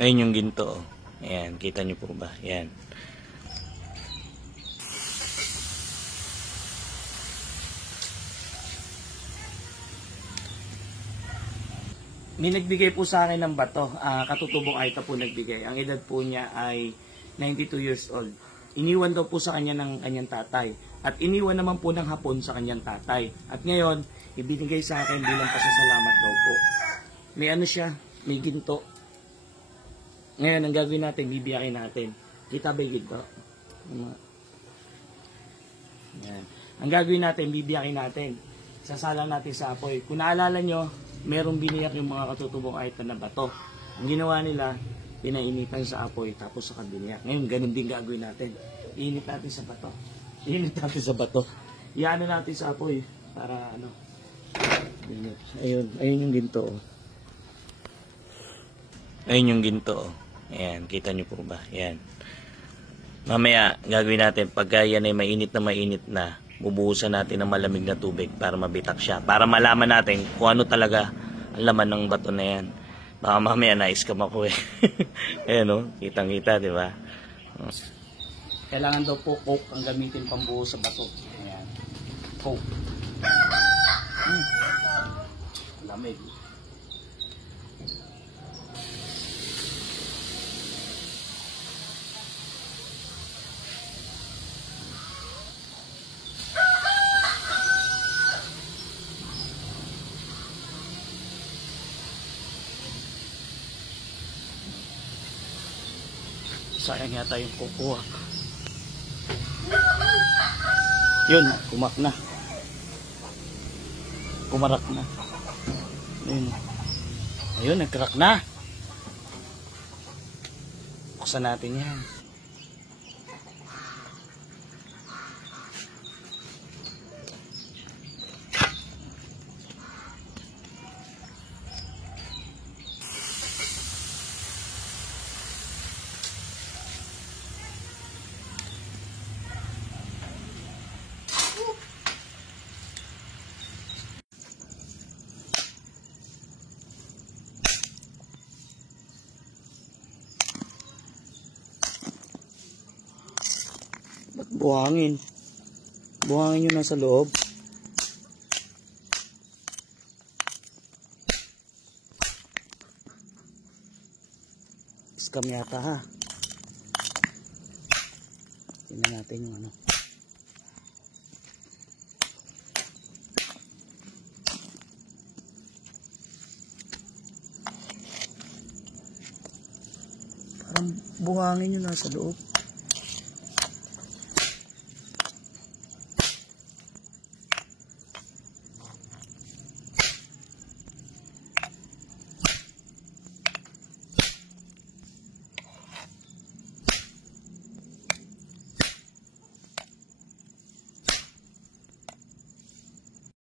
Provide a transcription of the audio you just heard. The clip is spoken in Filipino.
Ayun yung ginto. Ayan, kita nyo po ba? Ayan. May nagbigay po sa akin ng bato. Katutubong Aita po nagbigay. Ang edad po niya ay 92 years old. Iniwan daw po sa kanya ng kanyang tatay. At iniwan naman po ng hapon sa kanyang tatay. At ngayon, ibinigay sa akin bilang pasasalamat daw po. May ano siya, may ginto. Ngayon, ang gagawin natin, bibiyakin natin. Kita ba yung ginto? Yan. Ang gagawin natin, bibiyakin natin. Sasalang natin sa apoy. Kung naalala nyo, merong biniyak yung mga katutubong Aita na bato. Ang ginawa nila, pinainitan sa apoy, tapos sa kabiniyak. Ngayon, ganun din gagawin natin. Iinit natin sa bato. Iinit natin sa bato. Iano natin sa apoy, para ano. Ayun, ayun yung ginto. Ayun yung ginto. Ayan, kita nyo po ba? Ayan. Mamaya, gagawin natin, pagka yan ay mainit na, bubuhusan natin ng malamig na tubig para mabitak siya. Para malaman natin kung ano talaga ang laman ng bato na yan. Baka mamaya na-scam ako eh. Ayan o, kitang-kita, di ba? Kailangan daw po coke ang gamitin pambuhos sa bato. Ayan. Coke. Lamig. Sayang yata yung kukuha. Yun, kumak na. Kumarak na. Ayun. Ayun, nagcrack na. Buksan natin yan. Buhangin. Buhangin yung nasa loob. Scam yata ha. Tingnan natin yung ano. Parang buhangin yung nasa loob.